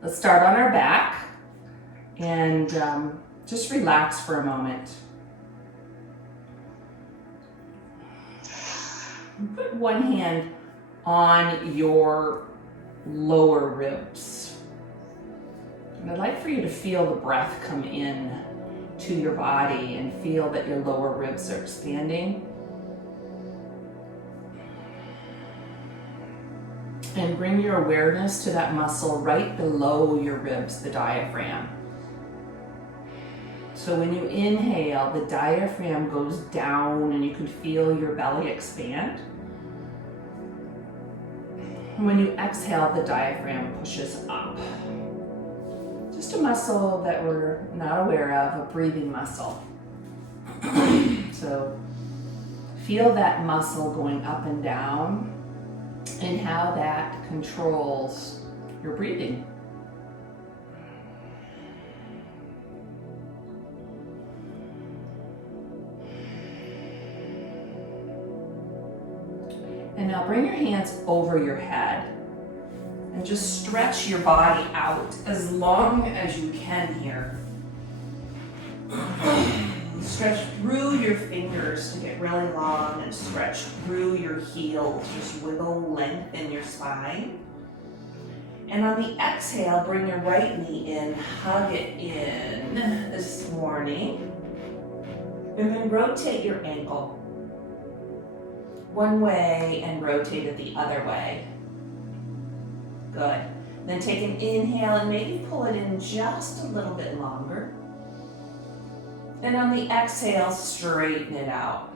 Let's start on our back and just relax for a moment. Put one hand on your lower ribs. And I'd like for you to feel the breath come in to your body and feel that your lower ribs are expanding. And bring your awareness to that muscle right below your ribs, the diaphragm. So when you inhale, the diaphragm goes down and you can feel your belly expand. And when you exhale, the diaphragm pushes up. Just a muscle that we're not aware of, a breathing muscle. So feel that muscle going up and down and how that controls your breathing. And now bring your hands over your head and just stretch your body out as long as you can here. Stretch through your fingers to get really long and stretch through your heels. Just wiggle, lengthen your spine. And on the exhale, bring your right knee in, hug it in this morning. And then rotate your ankle one way and rotate it the other way. Good. Then take an inhale and maybe pull it in just a little bit longer. And on the exhale, straighten it out.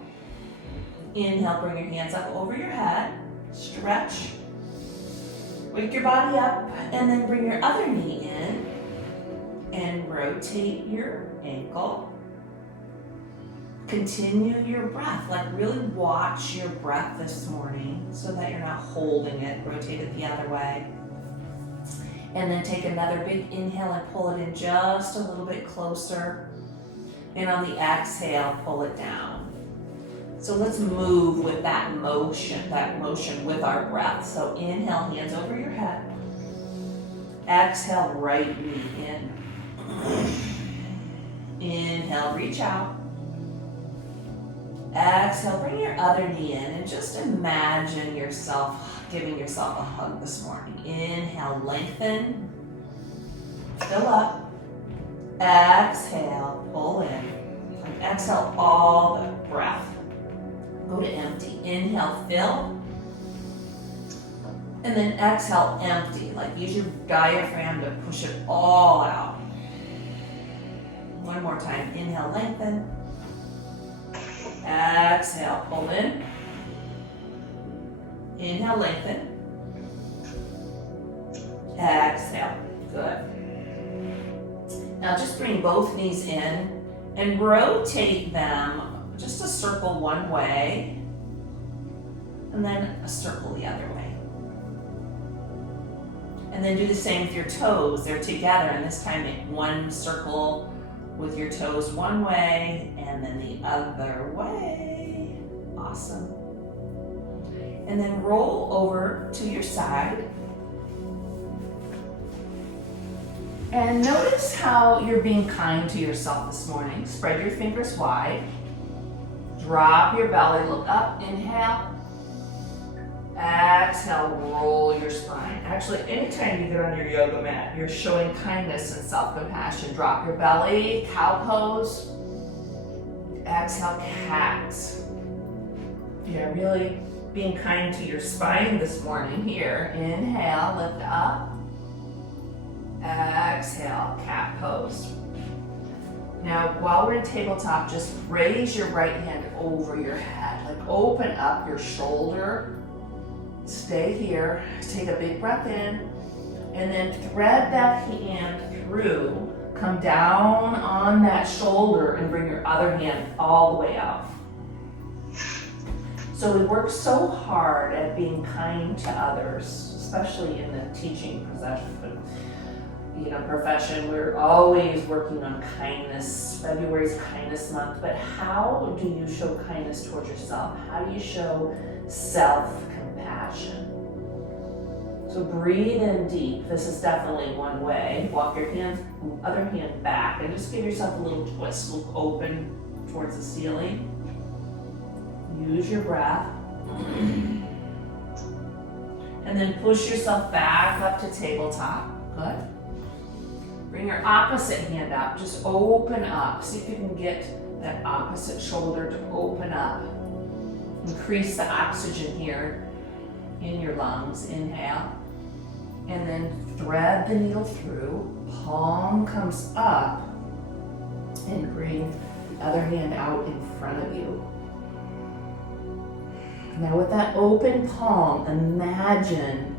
Inhale, bring your hands up over your head, stretch. Wake your body up, and then bring your other knee in and rotate your ankle. Continue your breath, like really watch your breath this morning so that you're not holding it. Rotate it the other way. And then take another big inhale and pull it in just a little bit closer. And on the exhale, pull it down. So let's move with that motion with our breath. So inhale, hands over your head. Exhale, right knee in. Inhale, reach out. Exhale, bring your other knee in and just imagine yourself giving yourself a hug this morning. Inhale, lengthen, fill up. Exhale, pull in. And exhale all the breath. Go to empty. Inhale, fill. And then exhale, empty. Like use your diaphragm to push it all out. One more time. Inhale, lengthen. Exhale, pull in. Inhale, lengthen. Exhale. Good. Now just bring both knees in and rotate them just a circle one way and then a circle the other way. And then do the same with your toes. They're together, and this time make one circle with your toes one way and then the other way. Awesome. And then roll over to your side. And notice how you're being kind to yourself this morning. Spread your fingers wide. Drop your belly, look up, inhale. Exhale, roll your spine. Actually, anytime you get on your yoga mat, you're showing kindness and self-compassion. Drop your belly, cow pose. Exhale, cat. You're really being kind to your spine this morning here. Inhale, lift up. Exhale, cat pose. Now, while we're in tabletop, just raise your right hand over your head. Like open up your shoulder. Stay here. Take a big breath in. And then thread that hand through. Come down on that shoulder and bring your other hand all the way out. So we work so hard at being kind to others, especially in the teaching profession. We're always working on kindness. February's kindness month, but how do you show kindness towards yourself? How do you show self-compassion? So breathe in deep. This is definitely one way. Walk your other hand back and just give yourself a little twist. Look open towards the ceiling. Use your breath. And then push yourself back up to tabletop. Good. Bring your opposite hand up. Just open up. See if you can get that opposite shoulder to open up. Increase the oxygen here in your lungs. Inhale. And then thread the needle through. Palm comes up. And bring the other hand out in front of you. Now with that open palm, imagine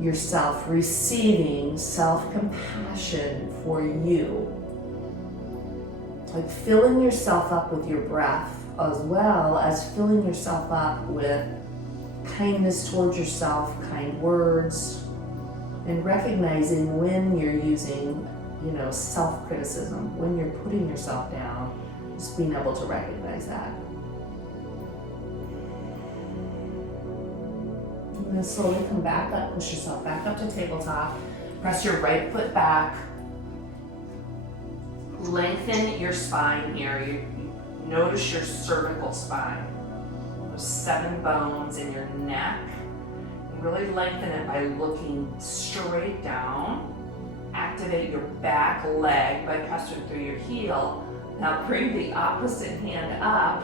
yourself receiving self-compassion for you. Like filling yourself up with your breath as well as filling yourself up with kindness towards yourself, kind words, and recognizing when you're using, self-criticism, when you're putting yourself down, just being able to recognize that. And then slowly come back up, push yourself back up to tabletop. Press your right foot back. Lengthen your spine here. You notice your cervical spine. Those 7 bones in your neck. And really lengthen it by looking straight down. Activate your back leg by pressing through your heel. Now bring the opposite hand up.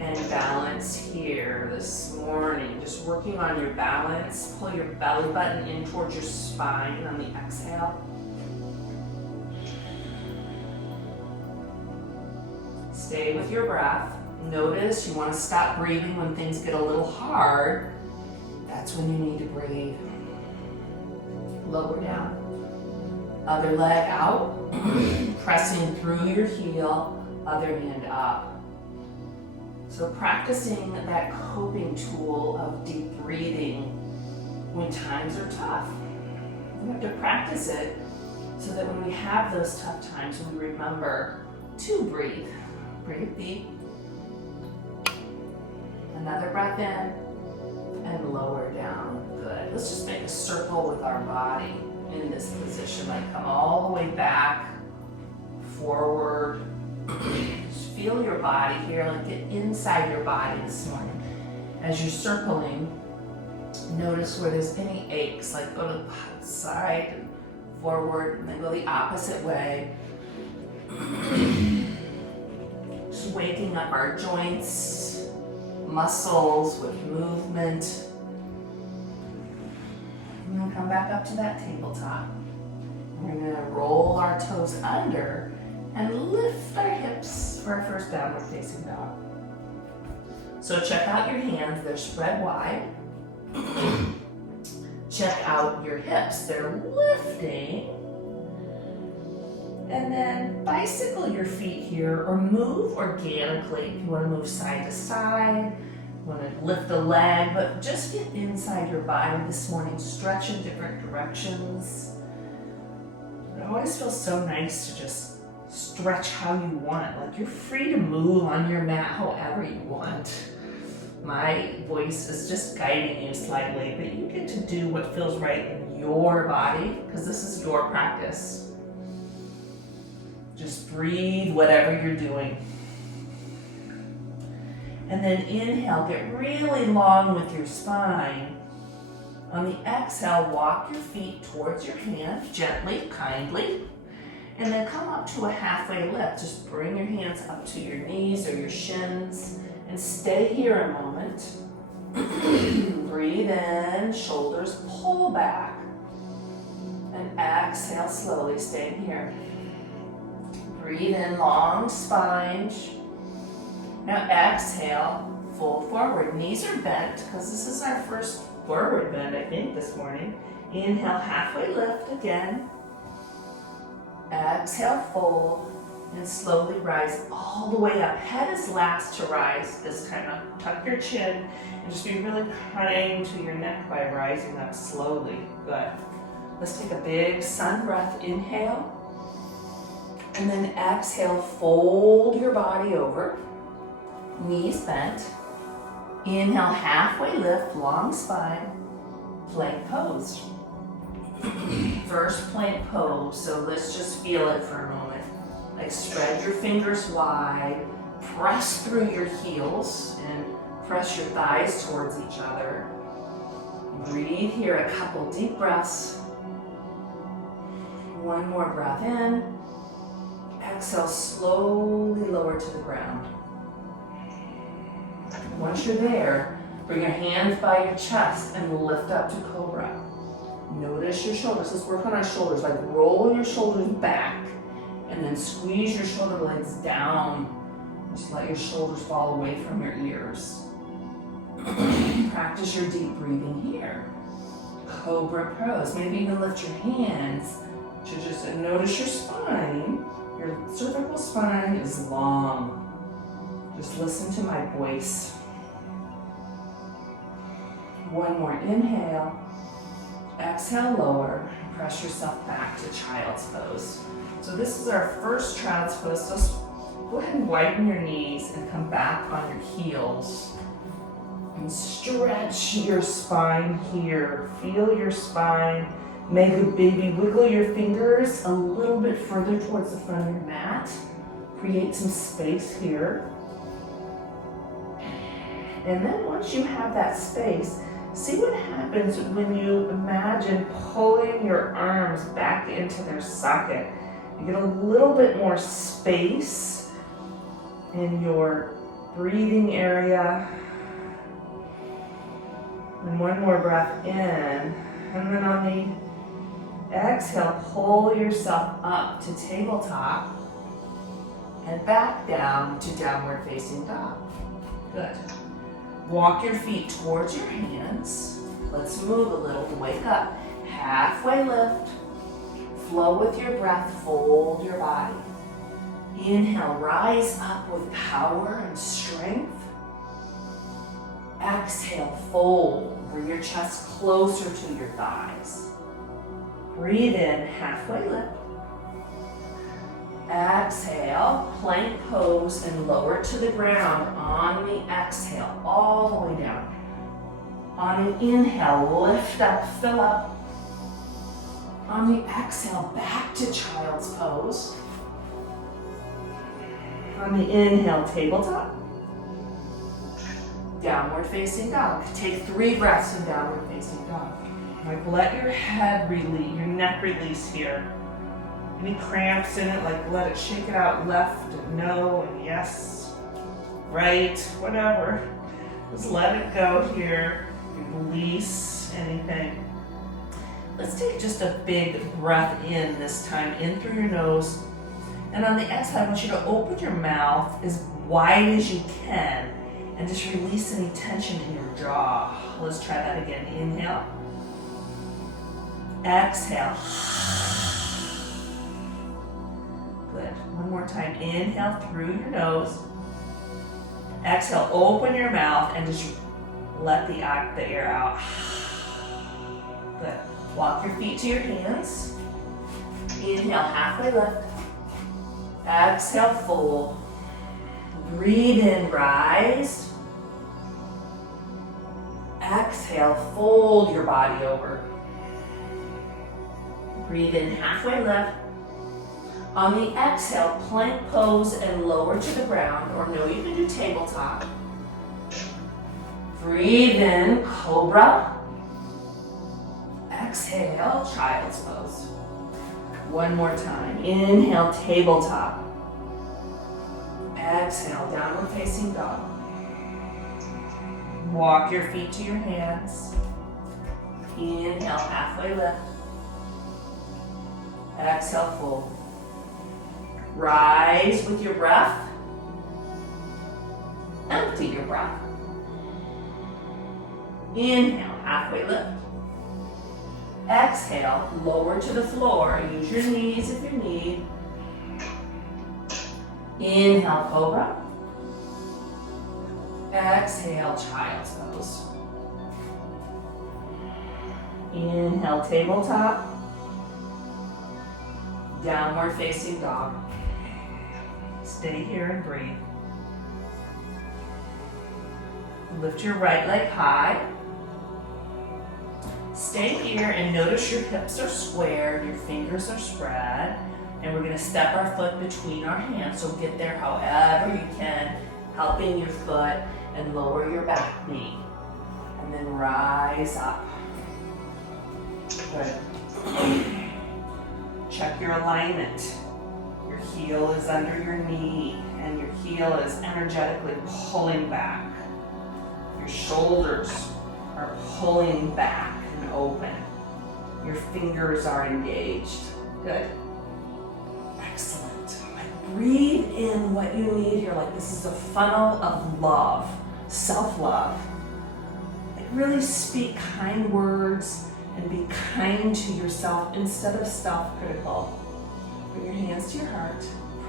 And balance here this morning. Just working on your balance. Pull your belly button in towards your spine on the exhale. Stay with your breath. Notice you want to stop breathing when things get a little hard. That's when you need to breathe. Lower down. Other leg out. Pressing through your heel. Other hand up. So practicing that coping tool of deep breathing when times are tough. We have to practice it so that when we have those tough times, we remember to breathe. Breathe deep. Another breath in and lower down. Good. Let's just make a circle with our body in this position. Like come all the way back, forward. Just feel your body here, like get inside your body this morning. As you're circling, notice where there's any aches, like go to the side, and forward, and then go the opposite way. Just waking up our joints, muscles with movement. And then come back up to that tabletop. We're gonna roll our toes under and lift our hips for our first downward facing dog. So check out your hands, they're spread wide. Check out your hips, they're lifting. And then bicycle your feet here or move organically. If you want to move side to side, you want to lift a leg, but just get inside your body this morning, stretch in different directions. It always feels so nice to just stretch how you want. Like you're free to move on your mat however you want. My voice is just guiding you slightly, but you get to do what feels right in your body because this is your practice. Just breathe whatever you're doing. And then inhale, get really long with your spine. On the exhale, walk your feet towards your hands, gently, kindly. And then come up to a halfway lift. Just bring your hands up to your knees or your shins and stay here a moment. Breathe in, shoulders pull back. And exhale slowly, staying here. Breathe in, long spine. Now exhale, full forward. Knees are bent because this is our first forward bend, I think, this morning. Inhale, halfway lift again. Exhale, fold, and slowly rise all the way up. Head is last to rise this time. Tuck your chin and just be really kind to your neck by rising up slowly. Good. Let's take a big sun breath. Inhale. And then exhale, fold your body over. Knees bent. Inhale, halfway lift, long spine. plank pose. First plank pose, so let's just feel it for a moment. Like spread your fingers wide, press through your heels and press your thighs towards each other. Breathe here, a couple deep breaths. One more breath in. Exhale, slowly lower to the ground. Once you're there, bring your hands by your chest and lift up to cobra. Notice your shoulders. Let's work on our shoulders. Like roll your shoulders back and then squeeze your shoulder blades down. Just let your shoulders fall away from your ears. Practice your deep breathing here. Cobra pose. Maybe even lift your hands to just notice your spine. Your cervical spine is long. Just listen to my voice. One more inhale. Exhale, lower. Press yourself back to child's pose. So this is our first child's pose. So go ahead and widen your knees and come back on your heels. And stretch your spine here. Feel your spine. Make a baby wiggle your fingers a little bit further towards the front of your mat. Create some space here. And then once you have that space, see what happens when you imagine pulling your arms back into their socket. You get a little bit more space in your breathing area. And one more breath in. And then on the exhale, pull yourself up to tabletop and back down to downward facing dog. Good. Walk your feet towards your hands. Let's move a little. Wake up. Halfway lift. Flow with your breath. Fold your body. Inhale, rise up with power and strength. Exhale, fold. Bring your chest closer to your thighs. Breathe in, halfway lift. Exhale, plank pose and lower to the ground on the exhale, all the way down. On an inhale, lift up, fill up. On the exhale, back to child's pose. On the inhale, tabletop. Downward facing dog. Take 3 breaths in downward facing dog. Like let your head release, your neck release here. Any cramps in it, like let it shake it out left and no and yes, right, whatever. Just let it go here. Release anything. Let's take just a big breath in this time, in through your nose. And on the exhale, I want you to open your mouth as wide as you can and just release any tension in your jaw. Let's try that again. Inhale. Exhale. Good. One more time. Inhale through your nose. Exhale, open your mouth and just let the air out. Good. Walk your feet to your hands. Inhale, halfway lift. Exhale, fold. Breathe in, rise. Exhale, fold your body over. Breathe in, halfway lift. On the exhale, plank pose and lower to the ground, or no, you can do tabletop. Breathe in, cobra. Exhale, child's pose. One more time. Inhale, tabletop. Exhale, downward facing dog. Walk your feet to your hands. Inhale, halfway lift. Exhale, fold. Rise with your breath. Empty your breath. Inhale, halfway lift. Exhale, lower to the floor. Use your knees if you need. Inhale, cobra. Exhale, child's pose. Inhale, tabletop. Downward facing dog. Stay here and breathe. Lift your right leg high. Stay here and notice your hips are squared, your fingers are spread, and we're gonna step our foot between our hands. So get there however you can, helping your foot, and lower your back knee. And then rise up. Good. Check your alignment. Your heel is under your knee, and your heel is energetically pulling back. Your shoulders are pulling back and open. Your fingers are engaged. Good. Excellent. Breathe in what you need here, like this is a funnel of love, self-love. Like really speak kind words and be kind to yourself instead of self-critical. Bring your hands to your heart,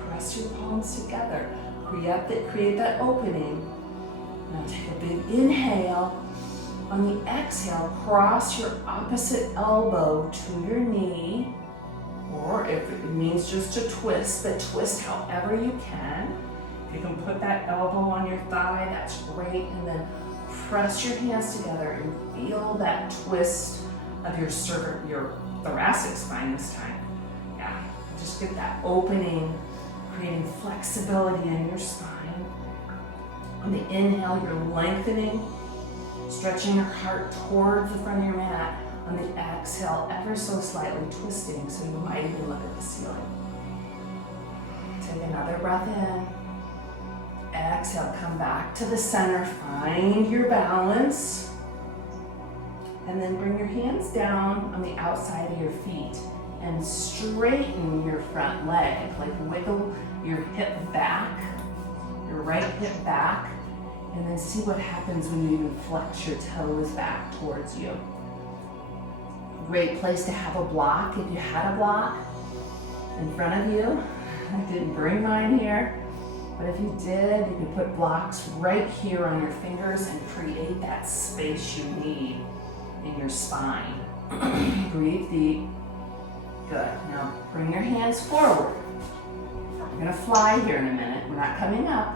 press your palms together, create that opening. Now take a big inhale. On the exhale, cross your opposite elbow to your knee, or if it means just to twist, then twist however you can. If you can put that elbow on your thigh, that's great, and then press your hands together and feel that twist of your thoracic spine this time. Yeah, just get that opening, creating flexibility in your spine. On the inhale, you're lengthening, stretching your heart towards the front of your mat. On the exhale, ever so slightly twisting, so you might even look at the ceiling. Take another breath in. Exhale, come back to the center, find your balance. And then bring your hands down on the outside of your feet and straighten your front leg. Like wiggle your hip back, your right hip back, and then see what happens when you even flex your toes back towards you. Great place to have a block if you had a block in front of you. I didn't bring mine here, but if you did, you could put blocks right here on your fingers and create that space you need in your spine. Breathe deep. Good. Now bring your hands forward. We're gonna fly here in a minute. We're not coming up.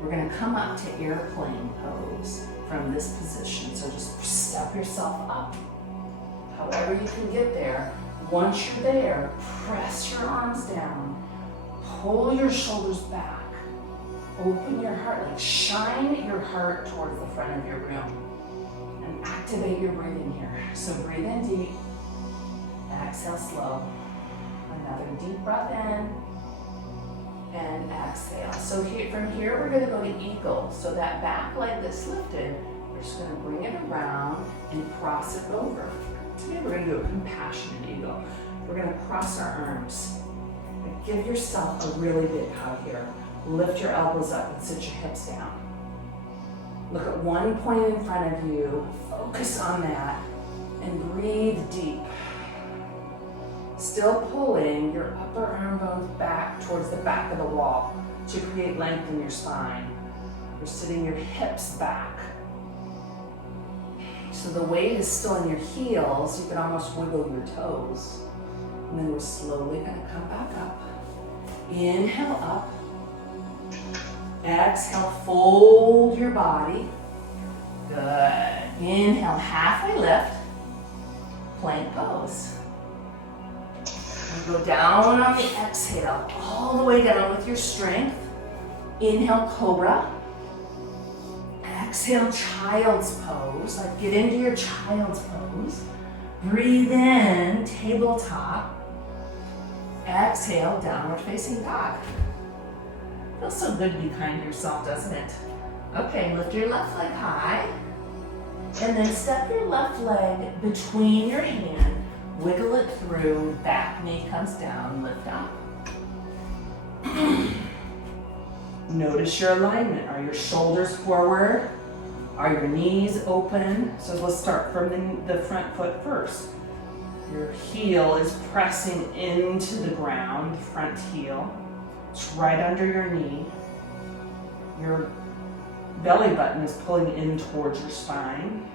We're gonna come up to airplane pose from this position. So just step yourself up. However you can get there. Once you're there, press your arms down. Pull your shoulders back. Open your heart, like shine your heart towards the front of your room. And activate your breathing here. So breathe in deep. Exhale slow. Another deep breath in. And exhale. So from here, we're gonna go to eagle. So that back leg that's lifted, we're just gonna bring it around and cross it over. Today we're gonna do a compassionate eagle. We're gonna cross our arms. And give yourself a really big hug here. Lift your elbows up and sit your hips down. Look at one point in front of you. Focus on that and breathe deep. Still pulling your upper arm bones back towards the back of the wall to create length in your spine. You're sitting your hips back. So the weight is still in your heels. You can almost wiggle your toes. And then we're slowly gonna come back up. Inhale up. Exhale, fold your body. Good. Inhale, halfway lift. Plank pose. And go down on the exhale, all the way down with your strength. Inhale, cobra. Exhale, child's pose. Like get into your child's pose. Breathe in, tabletop. Exhale, downward facing dog. Feels so good to be kind to yourself, doesn't it? Okay, lift your left leg high. And then step your left leg between your hand. Wiggle it through, back knee comes down, lift up. Notice your alignment. Are your shoulders forward? Are your knees open? So let's start from the front foot first. Your heel is pressing into the ground, front heel. It's right under your knee. Your belly button is pulling in towards your spine.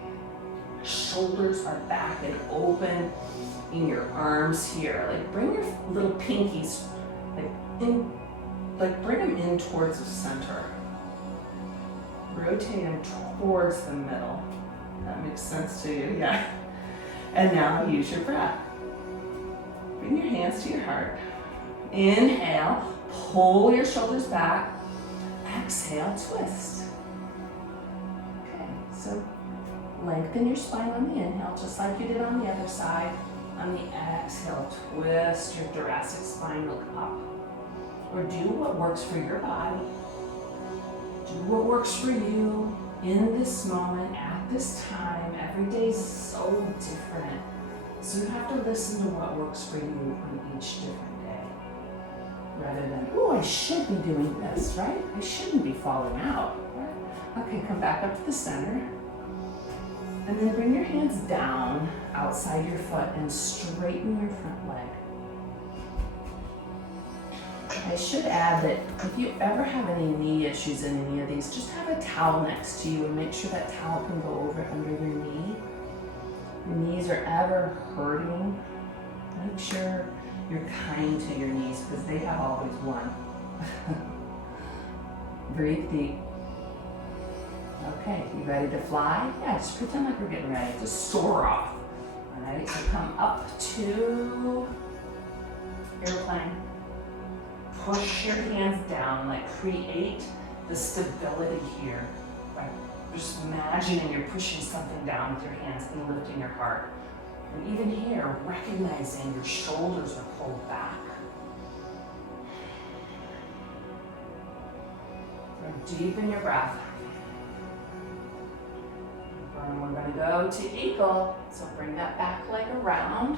Shoulders are back and open in your arms here. Like bring your little pinkies, bring them in towards the center. Rotate them towards the middle. That makes sense to you, yeah. And now use your breath. Bring your hands to your heart. Inhale, pull your shoulders back. Exhale, twist. Okay, so lengthen your spine on the inhale, just like you did on the other side. On the exhale, twist your thoracic spine, look up. Or do what works for your body. Do what works for you in this moment, at this time. Every day is so different. So you have to listen to what works for you on each different day. Rather than, oh, I should be doing this, right? I shouldn't be falling out. Right? Okay, come back up to the center. And then bring your hands down outside your foot and straighten your front leg. I should add that if you ever have any knee issues in any of these, just have a towel next to you and make sure that towel can go over under your knee. Your knees are ever hurting. Make sure you're kind to your knees because they have always won. Breathe deep. Okay, you ready to fly? Yeah, just pretend like we're getting ready. Just soar off. All right, so come up to airplane. Push your hands down, like create the stability here. By just imagining you're pushing something down with your hands and lifting your heart. And even here, recognizing your shoulders are pulled back. Deepen your breath. And we're going to go to eagle. So bring that back leg around.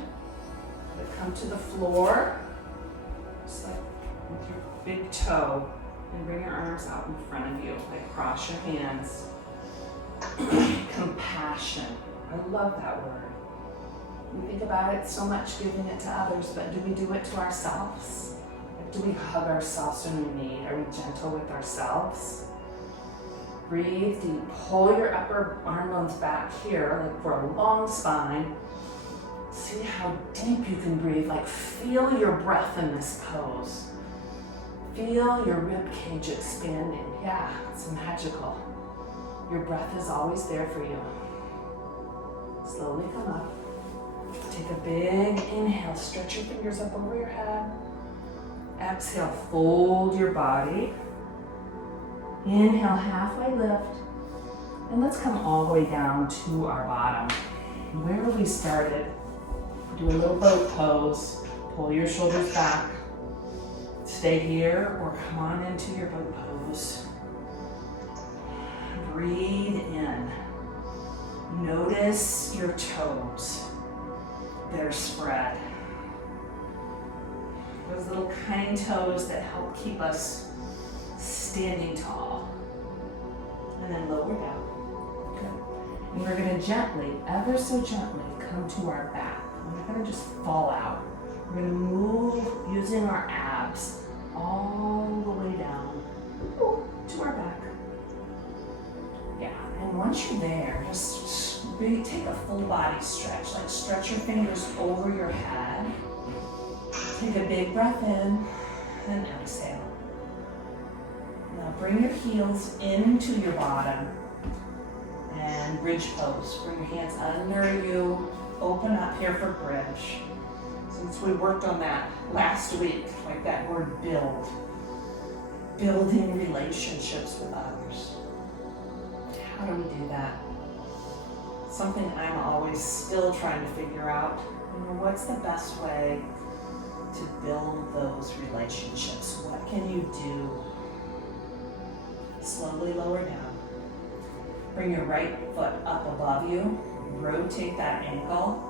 Come to the floor. Just like with your big toe. And bring your arms out in front of you. Like cross your hands. Compassion. I love that word. We think about it so much, giving it to others, but do we do it to ourselves? Like, do we hug ourselves when we need? Are we gentle with ourselves? Breathe deep. Pull your upper arm bones back here, like for a long spine. See how deep you can breathe. Like feel your breath in this pose. Feel your rib cage expanding. Yeah, it's magical. Your breath is always there for you. Slowly come up. Take a big inhale. Stretch your fingers up over your head. Exhale, fold your body. Inhale, halfway lift. And let's come all the way down to our bottom. Where we started. Do a little boat pose. Pull your shoulders back. Stay here or come on into your boat pose. Breathe in. Notice your toes. They're spread. Those little kind toes that help keep us standing tall. And then lower down. Good. And we're going to gently, ever so gently, come to our back. We're not going to just fall out. We're going to move using our abs all the way down to our back. Yeah, and once you're there, just really take a full body stretch. Like stretch your fingers over your head. Take a big breath in and exhale. Now bring your heels into your bottom and bridge pose. Bring your hands under you. Open up here for bridge. Since we worked on that last week, like that word build. Building relationships with others. How do we do that? Something I'm always still trying to figure out. What's the best way to build those relationships? What can you do? Slowly lower down. Bring your right foot up above you. Rotate that ankle.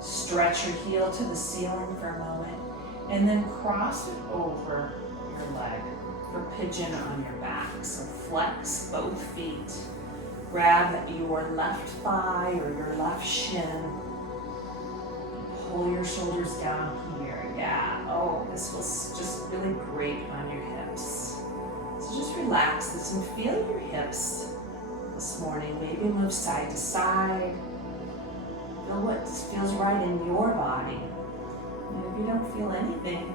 Stretch your heel to the ceiling for a moment. And then cross it over your leg for pigeon on your back. So flex both feet. Grab your left thigh or your left shin. Pull your shoulders down here. Yeah, oh, this was just really great on your hips. So just relax this and feel your hips this morning. Maybe move side to side. Feel what feels right in your body. And if you don't feel anything,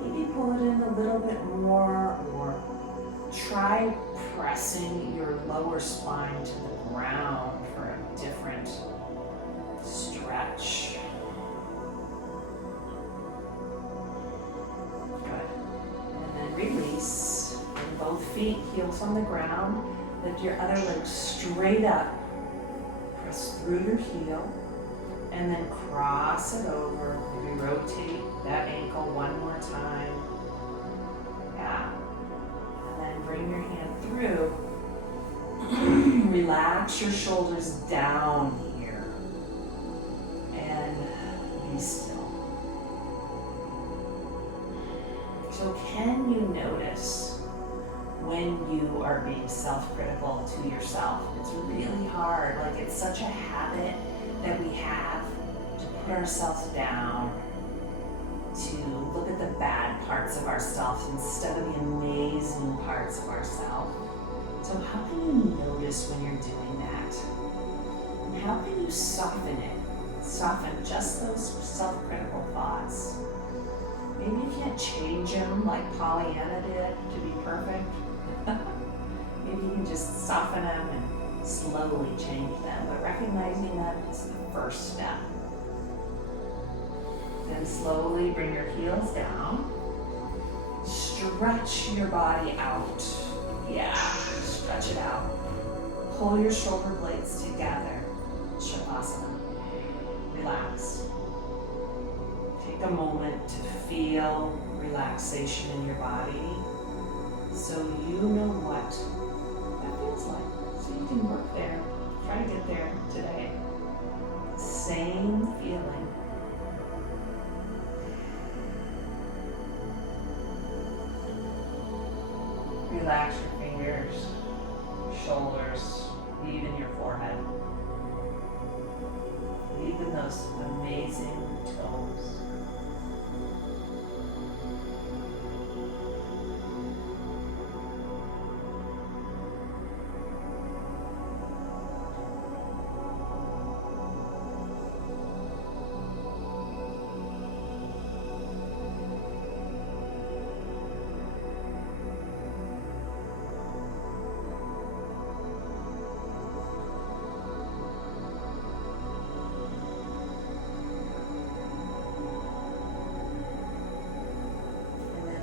maybe pull it in a little bit more or try pressing your lower spine to the ground for a different feet, heels on the ground. Lift your other leg straight up. Press through your heel. And then cross it over. Maybe rotate that ankle one more time. Yeah. And then bring your hand through. Relax your shoulders down here. And be still. So can you notice when you are being self-critical to yourself? It's really hard. Like, it's such a habit that we have to put ourselves down, to look at the bad parts of ourselves instead of the amazing parts of ourselves. So how can you notice when you're doing that? And how can you soften it? Soften just those self-critical thoughts. Maybe you can't change them like Pollyanna did to be perfect. Maybe you can just soften them and slowly change them, but recognizing that is the first step. Then slowly bring your heels down. Stretch your body out. Yeah, stretch it out. Pull your shoulder blades together. Shavasana. Relax. Take a moment to feel relaxation in your body so you know what that feels like. So you can work there. Try to get there today. Same feeling. Relax your fingers, shoulders, even your forehead. Even those amazing toes.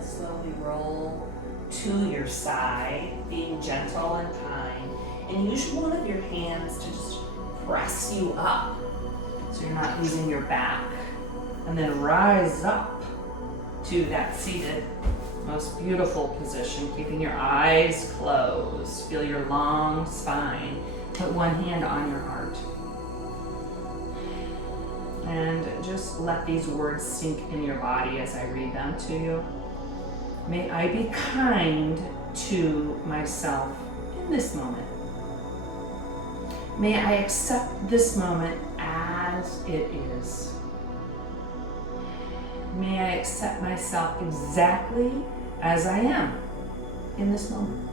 Slowly roll to your side, being gentle and kind, and use one of your hands to just press you up so you're not using your back. And then rise up to that seated, most beautiful position, keeping your eyes closed. Feel your long spine. Put one hand on your heart. And just let these words sink in your body as I read them to you. May I be kind to myself in this moment. May I accept this moment as it is. May I accept myself exactly as I am in this moment.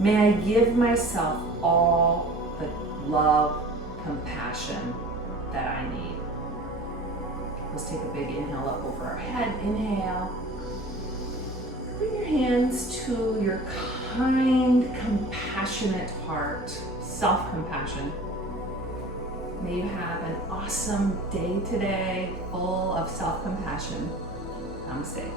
May I give myself all the love, compassion that I need. Let's take a big inhale up over our head. Inhale. Bring your hands to your kind, compassionate heart. Self-compassion. May you have an awesome day today, full of self-compassion. Namaste.